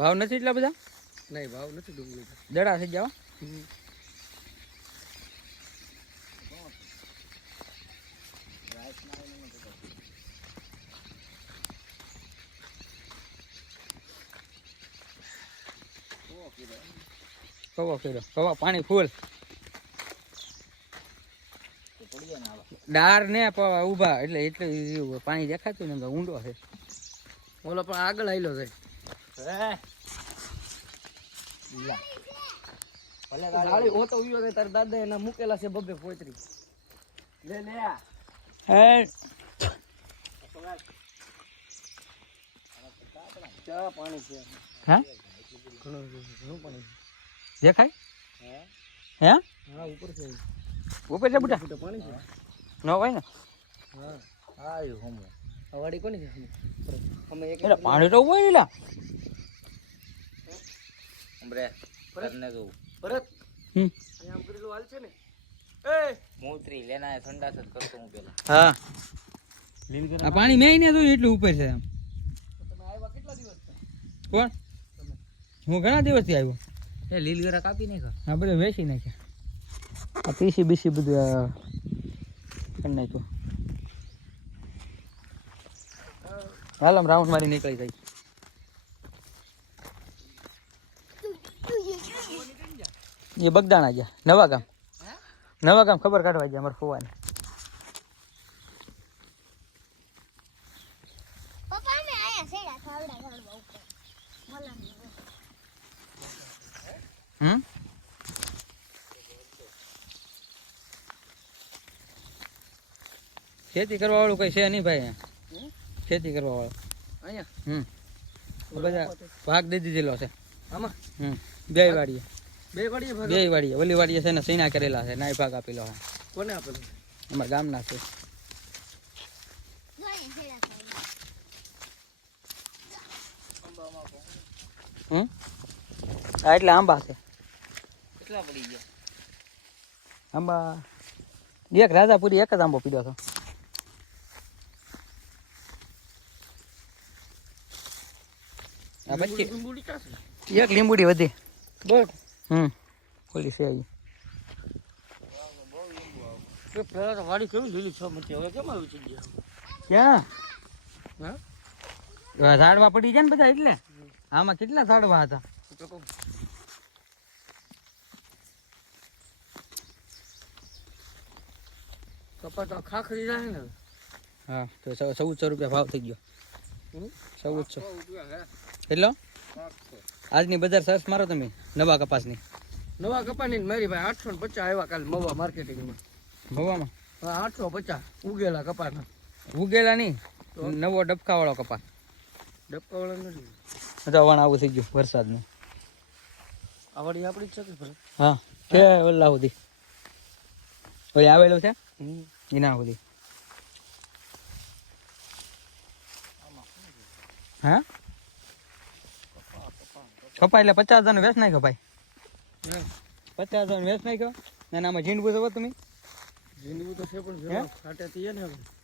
ભાવ નથી એટલા બધા? નહીં ભાવ નથી ડુંગળી દડા થઈ જાવ કવા ફેરો? કવા? પાણી ફૂલ. ડાર ને ઊભા. એટલે એટલે પાણી દેખાતું ને ઊંડો છે. ઓલો પણ આગળ આવેલો છે. ગાડી દાદા એના મૂકેલા છે બબે પોતરી લે હે ચા છે હા ઘણું ઉપર છે ઉપર છે પાણી છે ન હોય ને હા હા એ વાડી કોની છે અમે? એક પાણી તો હોય ને. ઉમરે કરને જો ભરત. હમ. અહીંયા આમ કરેલું હાલ છે ને. એ. મોત્રી લેના એ ઠંડા જ કરતો હું પેલા. હા. આ પાણી મેં ને તો એટલું ઉપર છે એમ. તમે આવ્યા કેટલા દિવસ? કોણ? હું ઘણા દિવસથી આવ્યો. એ લીલગરા કાપી નાખો આ બધું વેચી નાખ્યા. આ પીસી બીસી બધું આ કરી નાખ્યું. હાલ આમ રાઉન્ડ મારી નીકળી જાય એ બગદાણા ગયા. નવા ગામ. નવા ગામ ખબર કાઢવા ગયા અમારે ફુવાને. પપ્પાને આયા સેડા ખાવડા ખાવડા ઉપર. મલાની હમ? ખેતી કરવા વાળું કઈ છે નહીં ભાઈ અહીંયા. ખેતી કરવા વાળું અહીંયા? હમ. આ બધા ભાગ દઈ દીધેલો છે. આમાં? હમ. બે વાડીએ બે વાડીએ બે વાડીએ ઓલી વાડીએ છે ને સીણા કરેલા છે. નાય ભાગ આપેલો છે. કોને આપેલો? અમારા ગામના છે. હમ? આ એટલે આંબા છે. કેટલા પડી ગયા? આંબા એક રાજાપુરી એક જ આંબો પીડ્યો હતો. એક લીંબુડી વધી. બસ. હમ. ખોલી છે તો વાડી કેવી લીલી છ મતી હવે કેમ આવી છે ક્યાં? હા? ઝાડવા પડી જાય ને બધા એટલે? આમાં કેટલા ઝાડવા હતા? કપા તો ખાખરી જાય ને હા તો ચૌદસો રૂપિયા ભાવ થઈ ગયો? ચૌદસો એટલો આજની બજાર સરસ મારો તમે? નવા કપાસની. નવા કપાની મારી ભાઈ આઠસો ને પચાસ આવ્યા કાલે મવા માર્કેટિંગમાં. મવામાં? હા આઠસો પચાસ ઉગેલા કપાના ઉગેલા નહીં નવો ડબકા વાળો કપાસ. ડબકાવાળા નથી. તો વણ આવું થઈ ગયું વરસાદનું. આ વાડી આપણી જ છે હા કે ઓલા સુધી. ઓલી આવેલું છે. એના સુધી. હા? કપાય એટલે પચાસ હજારનો વેચ નાખ્યો ભાઈ. પચાસ હજારનો વેચ નાખ્યો. ને આમાં ઝીંડવું છો તમે. તો છે પણ હે? ને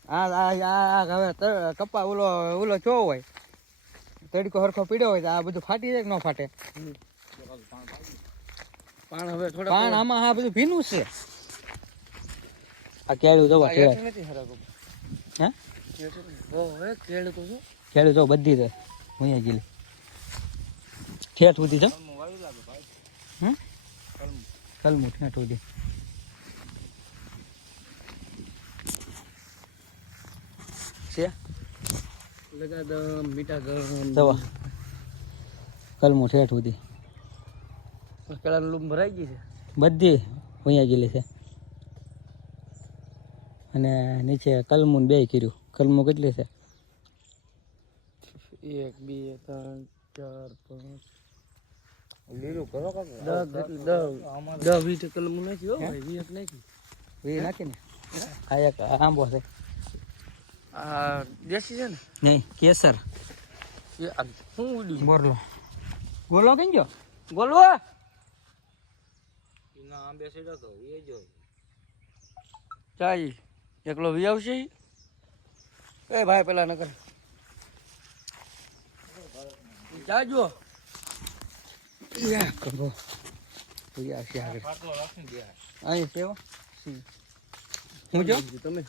આ આ હવે કપા ઓલો ઓલો ચો હોય. તડકો હરખો પીડ્યો હોય તો આ બધું ફાટી જાય કે ન ફાટે? પાણ હવે થોડા પણ આમાં આ બધું ભીનું છે. આ કેળું જોવા કેળું. નથી હરાકો હે? કેળ જો બધી છે ભૂંયા ગયેલી. ઠેઠ સુધી છે? કલમું ઠેઠ સુધી. છે? લગા દમ મીઠા ગમ કલમું ઠેઠ સુધી. પેલા લૂમ ભરાઈ ગઈ છે? બધી ભૂંયા ગયેલી છે. અને નીચે કલમું બે કર્યું. કલમું કેટલી છે? એક બે ત્રણ ચાર પાંચ લીલું કરો કાક દસ જેટલી દસ દસ વીસ કલમ નાખી હો ભાઈ વીસ નાખી. એ આ એક આંબો છે. આ દેશી છે ને? નહીં કેસર. શું ઉડ્યું બોરલો. બોલો કઈ ગયો? બોલો એના આંબે સીડો તો એ જો ચાઈ એકલો વી આવશે? એ ભાઈ પેલા નકર. જાજો. યા કરો ભૂયા છે આગળ પાટલો રાખીને ગયા અહીંયા સેવા હું જો તમે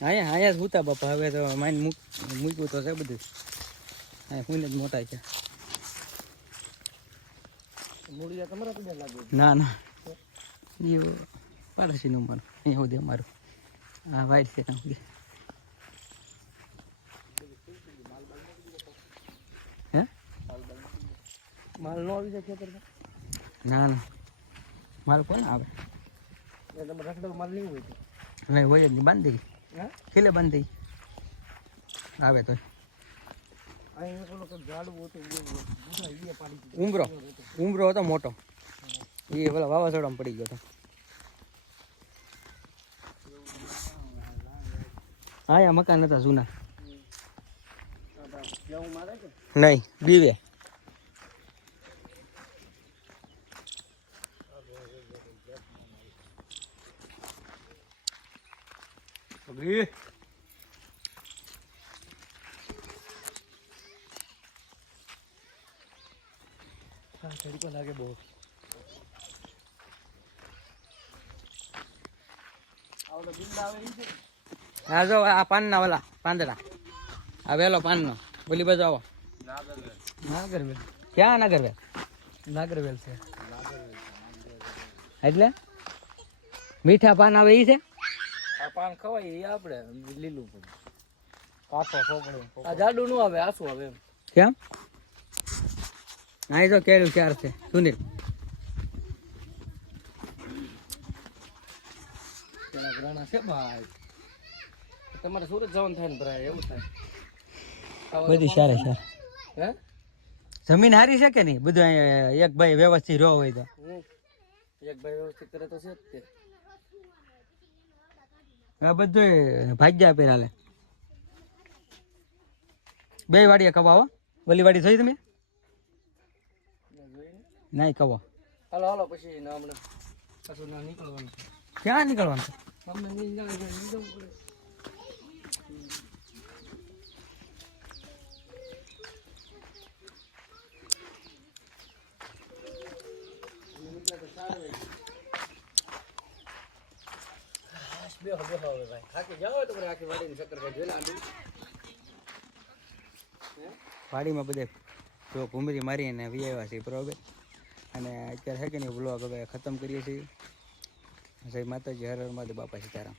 અહીંયા અહીંયા હુતા બાપા હવે તો માઇન મૂક મૂક્યું તો છે બધું અહીંયા હું જ મોટા છે મૂળિયા તમારા પીડા લાગે ના ના એ નું મારું અહીંયા સુધી અમારું હા વાઈટ છે ત્યાં સુધી માલ નો આવી જાય ખેતરમાં? ના ના. માલ કોને આવે? તમે રખડો માલ નહીં હોય નહીં હોય જ નહીં. બાંધી ખીલે બાંધી આવે તો. ઉમરો ઉમરો હતો મોટો. એ પેલા વાવાઝોડામાં પડી ગયો હતો. હા યા મકાન હતા જૂના. નહીં બીવે પકડી હા લાગે બહુ. આવે હા જો આ પાનના વાલા પાંદડા. આ વેલો પાનનો. બોલી બાજુ આવો. નાગરવેલ. ક્યાં નાગરવેલ? નાગરવેલ છે. એટલે? મીઠા પાન આવે એ છે? પાન ખવાય એ આપણે લીલું પણ પાછો છોકરો આ જાડું નું આવે આસુ આવે એમ. કેમ? અહીં તો કેળું ચાર છે. સુનિલ. છે ભાઈ. તમારે સુરત જવાનું થાય ને ભરાય એવું થાય. બધી સારી સારી. હે? જમીન હારી છે કે નહીં? બધું અહીંયા એક ભાઈ વ્યવસ્થિત રહ્યો હોય તો. એક ભાઈ વ્યવસ્થિત કરે તો છે જ તે. આ બધું ભાગ્યા આપેલા હાલે બે વાડીએ કવાવો ઓલી વાડી જોઈ તમે? નહીં કવો. હાલો હાલો પછી ના હમણાં પાછું નીકળવાનું ક્યાં નીકળવાનું છે? હવે જાઓ લે વાડીમાં બધે જો ઘૂમરી મારીને વી આવ્યા છીએ બરોબર. અને અત્યારે હે કે નહીં બ્લોગ હવે ખતમ કરીએ છીએ. જય માતાજી, હર હર મહાદેવ, બાપા સીતારામ.